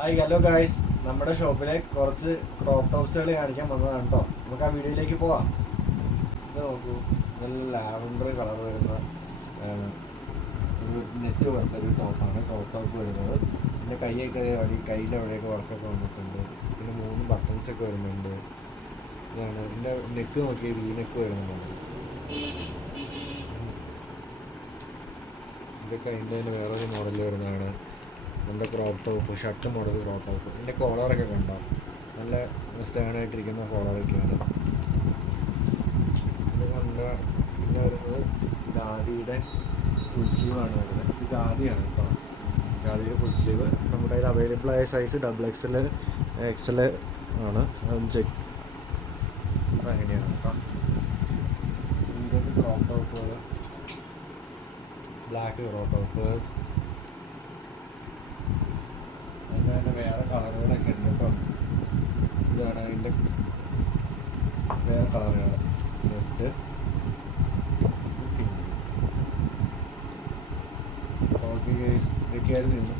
Hi hello guys, നമ്മുടെ ഷോപ്പിലെ കുറച്ച് crop ടോപ്സുകൾ കാണിക്കാൻ വന്നതാണ് കേട്ടോ. നമുക്ക് ആ വീഡിയോയിലേക്ക് പോവാം. ഇത് നോക്കൂ, നല്ല ലാവൻഡർ കളർ വരുന്ന ഒരു നെറ്റ് പോലത്തെ ഒരു ടോപ്പാണ് ക്രോപ്പ് ടോപ്പ് വരുന്നത്. പിന്നെ കയ്യിലെ അവിടെയൊക്കെ വർക്കൊക്കെ വന്നിട്ടുണ്ട്. പിന്നെ 3 ബട്ടൺസൊക്കെ വരുന്നുണ്ട്. ഇതാണ് ഇതിൻ്റെ നെക്ക് നോക്കിയാൽ നെക്ക് വരുന്നുണ്ട്. ഇതൊക്കെ അതിൻ്റെ തന്നെ വേറൊരു മോഡൽ വരുന്നതാണ്. നല്ല crop top, shirt model crop top. ഇതിൻ്റെ കോളറൊക്കെ കണ്ടോ, നല്ല സ്റ്റേണായിട്ടിരിക്കുന്ന കോളറൊക്കെയാണ് ഇത് കണ്ട. പിന്നെ വരുന്നത് ഖാദിയുടെ ഫുൾ സ്ലീവാണ് വരുന്നത്. ഇത് ഖാദിയാണ് കേട്ടോ, ഖാദിയുടെ ഫുൾ സ്ലീവ്. നമ്മുടെ കയ്യിൽ അവൈലബിൾ ആയ സൈസ് XXL XL ആണ്. അതൊന്ന് ചെക്ക് അങ്ങനെയാണ് കേട്ടോ. ഇതൊക്കെ ക്രോപ്പ് ടോപ്പുകൾ, ബ്ലാക്ക് ക്രോപ്പ് ടോപ്പ്. അതിൻ്റെ വേറെ കളറുകളൊക്കെ ഉണ്ട് കേട്ടോ. ഇതാണ് അതിൻ്റെ വേറെ കളറുകൾ. Red, pink. ഓക്കെ ഗൈസ്, ഇതൊക്കെയായിരുന്നു.